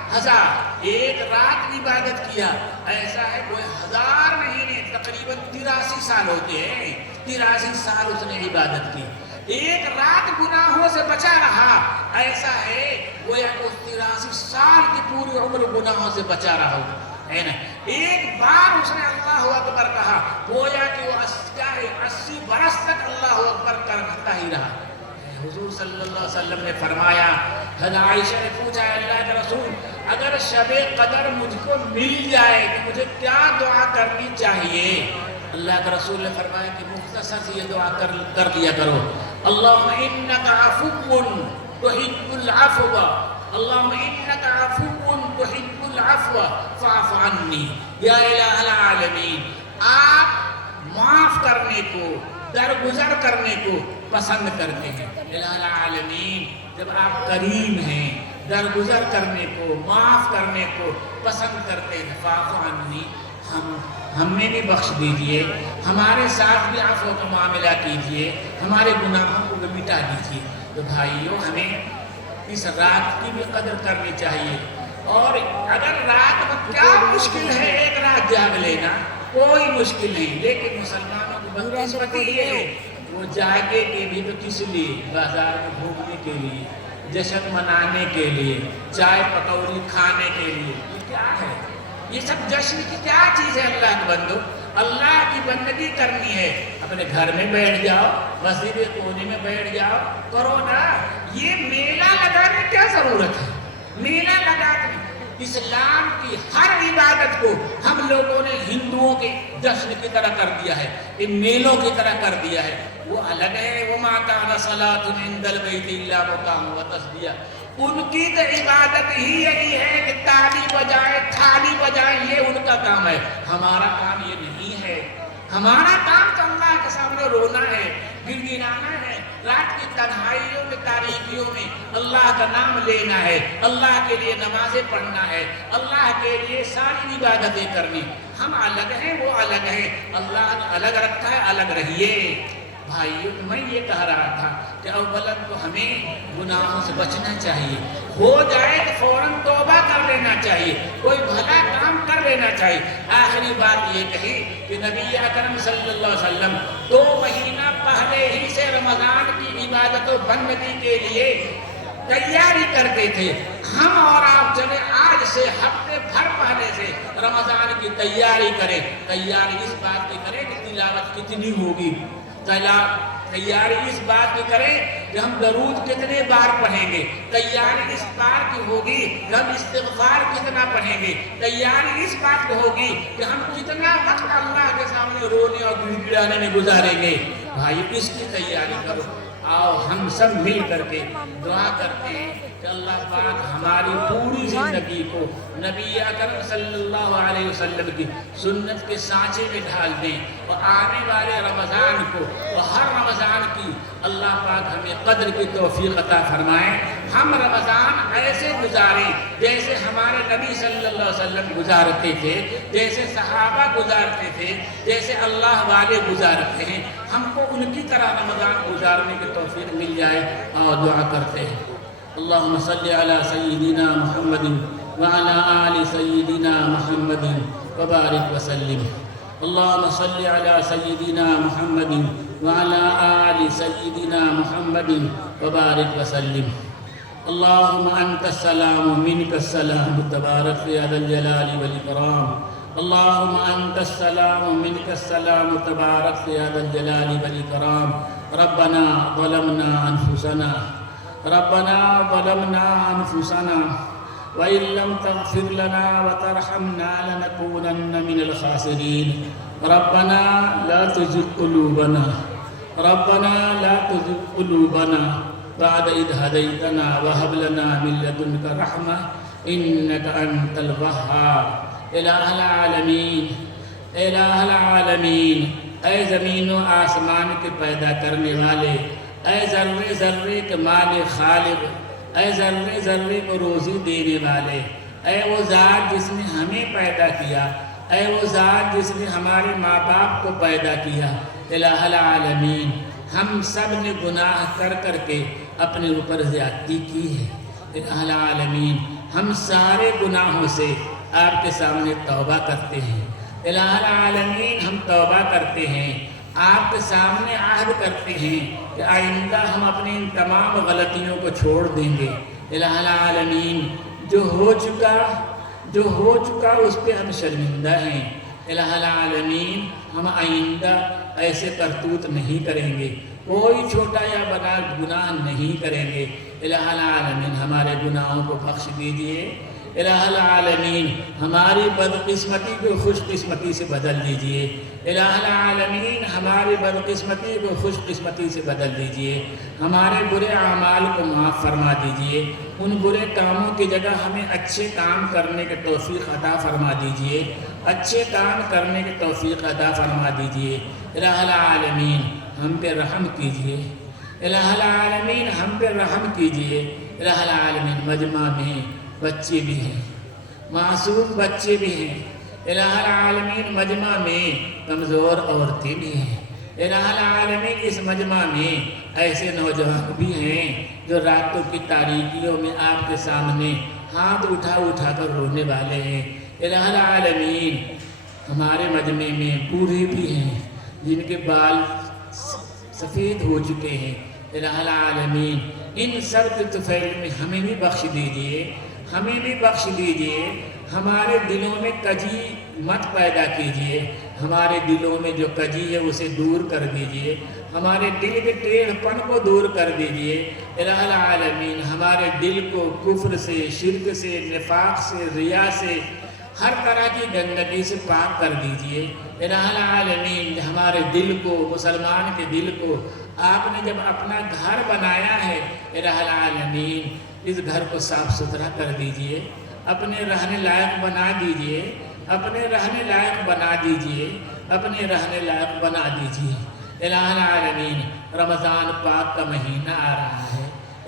ایک رات عبادت کیا، ایسا ہے کوئی 1000 مہینے، تقریباً 83 سال ہوتے ہیں، 83 سال اس نے عبادت کی۔ ایک رات گناہوں سے بچا رہا ایسا ہے گویا کہ 83 سال کی پوری عمر گناہوں سے بچا رہا ہو، ہے نا؟ ایک بار اس نے اللہ اکبر کہا گویا کہ وہ 80 برس تک اللہ اکبر کرتا ہی رہا۔ حضور صلی اللہ علیہ وسلم نے فرمایا، حضرت عائشہ نے پوچھا اللہ کے رسول اگر شب قدر مجھ کو مل جائے تو مجھے کیا دعا کرنی چاہیے؟ اللہ کے رسول نے فرمایا کہ مختصر سی یہ دعا کر لیا کرو، اللہم انک عفو تحب العفو، اللہم انک عفو تحب العفو فاعف عنی یا الہ العالمین۔ آپ معاف کرنے کو، درگزر کرنے کو پسند کرتے ہیں۔ الہ العالمین، جب آپ کریم ہیں، درگزر کرنے کو، معاف کرنے کو پسند کرتے ہیں، فاعف عنی، ہمیں بھی بخش دیجئے، ہمارے ساتھ بھی عفو کا معاملہ کیجئے، ہمارے گناہوں کو بھی مٹا دیجئے۔ تو بھائیوں، ہمیں اس رات کی بھی قدر کرنی چاہیے، اور اگر رات میں کیا مشکل ہے ایک رات جاگ لینا، کوئی مشکل نہیں، لیکن مسلمانوں کی بدقسمتی یہ ہے وہ جاگے کے بھی تو کس لیے؟ بازار میں گھومنے کے لیے، جشن منانے کے لیے، چائے پکوڑی کھانے کے لیے۔ یہ کیا ہے؟ یہ سب جشن کی کیا چیز ہے؟ اللہ کے بندو، اللہ کی بندگی کرنی ہے، اپنے گھر میں بیٹھ جاؤ، مسجد کے کونے میں بیٹھ جاؤ، کرو نا۔ یہ میلہ لگانے کیا ضرورت ہے؟ میلہ لگانے، اسلام کی ہر عبادت کو ہم لوگوں نے ہندوؤں کے جشن کی طرح کر دیا ہے، ان میلوں کی طرح کر دیا ہے۔ وہ الگ ہے، وَمَا كَانَ صَلَاةٌ عِندَ الْبَيْتِ إِلَّا مُقَامٌ وَتَسْبِيحٌ۔ ان کی تو عبادت ہی یہی ہے کہ تالی بجائے، تھالی بجائے، یہ ان کا کام ہے۔ ہمارا کام یہ نہیں ہے، ہمارا کام تو اللہ کے سامنے رونا ہے، گڑگڑانا ہے، رات کی تنہائیوں میں، تاریکیوں میں اللہ کا نام لینا ہے، اللہ کے لیے نمازیں پڑھنا ہے، اللہ کے لیے ساری عبادتیں کرنی۔ ہم الگ ہیں، وہ الگ ہیں، اللہ الگ رکھتا ہے، الگ رہیے۔ بھائیو، میں یہ کہہ رہا تھا کہ اولاً تو ہمیں گناہوں سے بچنا چاہیے، ہو جائے تو فوراً توبہ کر لینا چاہیے، کوئی بھلا کام کر لینا چاہیے۔ آخری بات یہ کہی کہ نبی اکرم صلی اللہ علیہ وسلم 2 مہینہ پہلے ہی سے رمضان کی عبادت و بندگی کے لیے تیاری کرتے تھے۔ ہم اور آپ چلے آج سے ہفتے بھر پہلے سے رمضان کی تیاری کریں۔ تیاری اس بات کی کریں کہ تلاوت کتنی ہوگی، تیاری اس بات کی کریں کہ ہم درود کتنے بار پڑھیں گے، تیاری اس بات کی ہوگی کہ ہم استغفار کتنا پڑھیں گے، تیاری اس بات کی ہوگی کہ ہم کتنا وقت اللہ کے سامنے رونے اور گڑگڑانے میں گزاریں گے۔ بھائی، اس کی تیاری کرو۔ آؤ ہم سب مل کر کے دعا کرتے ہیں کہ اللہ پاک ہماری پوری زندگی کو نبی اکرم صلی اللہ علیہ وسلم کی سنت کے سانچے میں ڈھال دیں، اور آنے والے رمضان کو اور ہر رمضان کی اللہ پاک ہمیں قدر کی توفیق عطا فرمائیں۔ ہم رمضان ایسے گزاریں جیسے ہمارے نبی صلی اللہ علیہ وسلم گزارتے تھے، جیسے صحابہ گزارتے تھے، جیسے اللہ والے گزارتے ہیں۔ ہم کو ان کی طرح رمضان گزارنے کی توفیق مل جائے، اور دعا کرتے ہیں۔ اللہم صلی علی سیدنا محمد وعلی آل سیدنا محمد وبارک وسلم۔ اللہم صلی علی سیدنا محمد وعلی آل سیدنا محمد وبارک وسلم۔ اللہم انت السلام منک السلام تبارک یا ذا الجلال والاکرام۔ اللہم انت السلام منک السلام تبارک یا ذا الجلال والاکرام۔ ربنا ظلمنا انفسنا وإن لم تغفر لنا وترحمنا لنكونن من الخاسرين۔ ربنا لا تزغ قلوبنا بعد إذ هديتنا وهب لنا من لدنك رحمة إنك أنت الوهاب۔ الہ العالمین، الہ العالمین، اے زمین و آسمان کے پیدا کرنے والے، اے ذرے ذرے کے مالک خالق، اے ذرے ذرے کو روزی دینے والے، اے وہ ذات جس نے ہمیں پیدا کیا، اے وہ ذات جس نے ہمارے ماں باپ کو پیدا کیا۔ الہ العالمین، ہم سب نے گناہ کر کر کے اپنے اوپر زیادتی کی ہے۔ الہ العالمین، ہم سارے گناہوں سے آپ کے سامنے توبہ کرتے ہیں۔ الہ العالمین، ہم توبہ کرتے ہیں آپ کے سامنے عہد کرتے ہیں کہ آئندہ ہم اپنی ان تمام غلطیوں کو چھوڑ دیں گے۔ الہ العالمین جو ہو چکا اس پہ ہم شرمندہ ہیں۔ الہ العالمین ہم آئندہ ایسے کرتوت نہیں کریں گے، کوئی چھوٹا یا بڑا گناہ نہیں کریں گے۔ الہ العالمین ہمارے گناہوں کو بخش دیجئے۔ الہ العالمین ہماری بدقسمتی کو خوش قسمتی سے بدل دیجئے۔ الہ العالمین ہماری بدقسمتی کو خوش قسمتی سے بدل دیجئے۔ ہمارے برے اعمال کو معاف فرما دیجئے۔ ان برے کاموں کی جگہ ہمیں اچھے کام کرنے کے توفیق عطا فرما دیجئے۔ اچھے کام کرنے کے توفیق عطا فرما دیجئے۔ الہ العالمین ہم پہ رحم کیجئے۔ الہ العالمین ہم پہ رحم کیجئے۔ الہ العالمین مجمع میں بچے بھی ہیں، معصوم بچے بھی ہیں۔ الہ العالمین مجمع میں کمزور عورتیں بھی ہیں۔ الہ العالمین اس مجمع میں ایسے نوجوان بھی ہیں جو راتوں کی تاریکیوں میں آپ کے سامنے ہاتھ اٹھا کر رونے والے ہیں۔ الہ العالمین ہمارے مجمع میں بوڑھے بھی ہیں جن کے بال سفید ہو چکے ہیں۔ الہ العالمین ان سب کے طفیل میں ہمیں بھی بخش دیجئے، ہمیں بھی بخش دیجئے۔ ہمارے دلوں میں کجی مت پیدا کیجئے، ہمارے دلوں میں جو کجی ہے اسے دور کر دیجئے، ہمارے دل کے ٹیڑھ پن کو دور کر دیجئے۔ الہ العالمین ہمارے دل کو کفر سے، شرک سے، نفاق سے، ریا سے، ہر طرح کی گندگی سے پاک کر دیجئے۔ الہ العالمین ہمارے دل کو، مسلمان کے دل کو آپ نے جب اپنا گھر بنایا ہے، الہ العالمین اس گھر کو صاف ستھرا کر دیجئے، اپنے رہنے لائق بنا دیجئے، اپنے رہنے لائق بنا دیجئے، اپنے رہنے لائق بنا دیجئے۔ الہ العالمین رمضان پاک کا مہینہ آ رہا ہے۔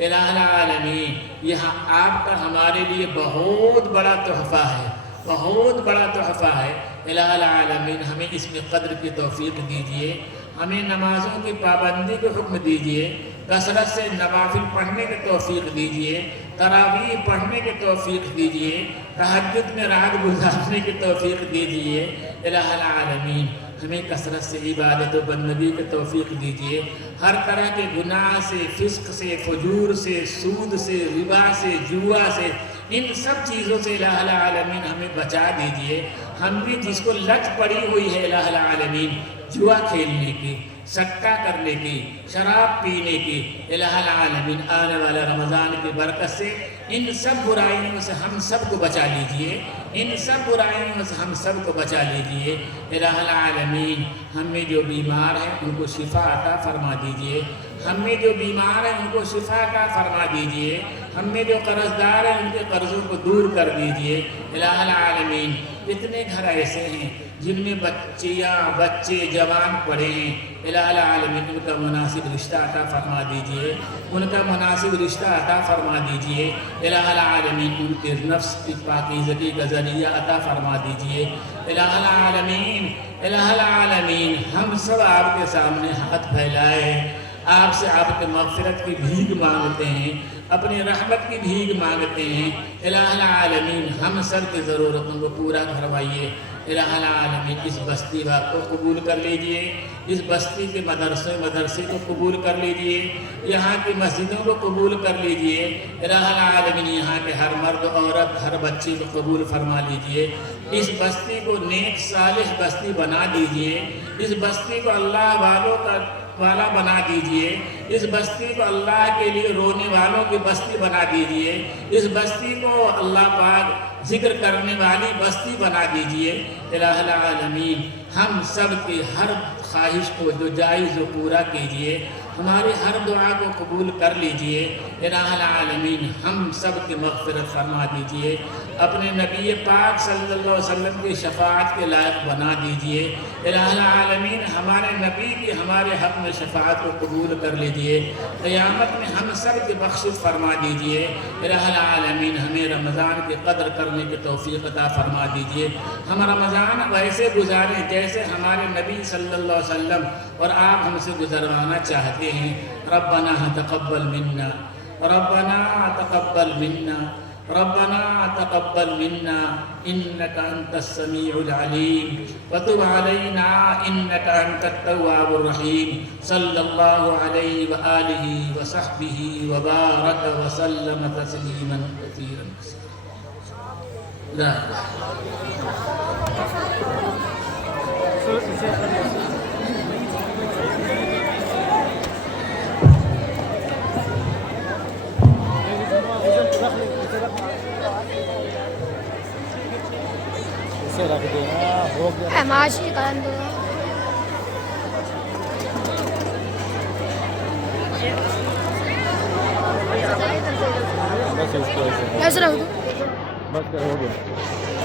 الہ العالمین یہاں آپ کا ہمارے لیے بہت بڑا تحفہ ہے، بہت بڑا تحفہ ہے۔ الہ العالمین ہمیں اس میں قدر کی توفیق دیجئے، ہمیں نمازوں کی پابندی کو حکم دیجئے، کثرت سے نوافل پڑھنے کی توفیق دیجئے، تراویح پڑھنے کی توفیق دیجئے، تہجد میں رات گزارنے کی توفیق دیجئے۔ الہ العالمین ہمیں کثرت سے عبادت و بندگی کی توفیق دیجئے، ہر طرح کے گناہ سے، فسق سے، فجور سے، سود سے، ربا سے، جوا سے، ان سب چیزوں سے الہ العالمین ہمیں بچا دیجئے۔ ہم بھی جس کو لت پڑی ہوئی ہے الہ العالمین جوا کھیلنے کی، سٹا کرنے کی، شراب پینے کی، الہ العالمین آنے والے رمضان کی برکت سے ان سب برائیوں سے ہم سب کو بچا لیجئے، ان سب برائیوں سے ہم سب کو بچا لیجئے۔ الہ العالمین ہم میں جو بیمار ہیں ان کو شفا عطا فرما دیجئے، ہم میں جو بیمار ہیں ان کو شفا عطا فرما دیجئے، ہم میں جو قرض دار ہیں ان کے قرضوں کو دور کر دیجئے۔ الہ العالمین اتنے گھر ایسے ہیں جن میں بچے جوان پڑے ہیں، الہ العالمین ان کا مناسب رشتہ عطا فرما دیجئے، ان کا مناسب رشتہ عطا فرما دیجئے۔ الہ العالمین ان کے نفس کی پاکیزگی کا ذریعہ عطا فرما دیجئے۔ الہ العالمین الہ العالمین ہم سب آپ کے سامنے ہاتھ پھیلائے آپ سے آپ کے مغفرت کی بھیک مانگتے ہیں، اپنی رحمت کی بھیک مانگتے ہیں۔ الہ العالمین ہم سب کی ضرورتوں کو پورا کروائیے۔ الہ العالمین اس بستی کو قبول کر لیجئے، اس بستی کے مدرسے کو قبول کر لیجئے، یہاں کی مسجدوں کو قبول کر لیجئے۔ الہ العالمین یہاں کے ہر مرد عورت ہر بچے کو قبول فرما لیجئے۔ اس بستی کو نیک صالح بستی بنا دیجئے، اس بستی کو اللہ والوں کا والا بنا دیجئے، اس بستی کو اللہ کے لیے رونے والوں کی بستی بنا دیجئے، اس بستی کو اللہ پاک ذکر کرنے والی بستی بنا دیجئے۔ الہ العالمین ہم سب کی ہر خواہش کو جو جائز و پورا کیجئے، ہماری ہر دعا کو قبول کر لیجئے۔ الہ العالمین ہم سب کی مغفرت فرما دیجئے، اپنے نبی پاک صلی اللہ علیہ وسلم کی شفاعت کے لائق بنا دیجئے۔ الہ العالمین ہمارے نبی کی ہمارے حق میں شفاعت کو قبول کر لیجئے، قیامت میں ہم سب کی بخشش فرما دیجئے۔ الہ العالمین ہمیں رمضان کی قدر کرنے کی توفیق عطا فرما دیجئے، ہم رمضان ویسے گزاریں جیسے ہمارے نبی صلی اللہ علیہ وسلم اور آپ ہم سے گزروانا چاہتے ہیں۔ ربنا تقبل منا، ربنا تقبل منا، ربنا تقبل منا إنك أنت السميع العليم وتب علينا إنك أنت التواب الرحيم صلى الله عليه وآله وصحبه وبارك وسلم تسليما كثيرا لا معاشی کلام دو ایسا رکھ دو بس ہو گیا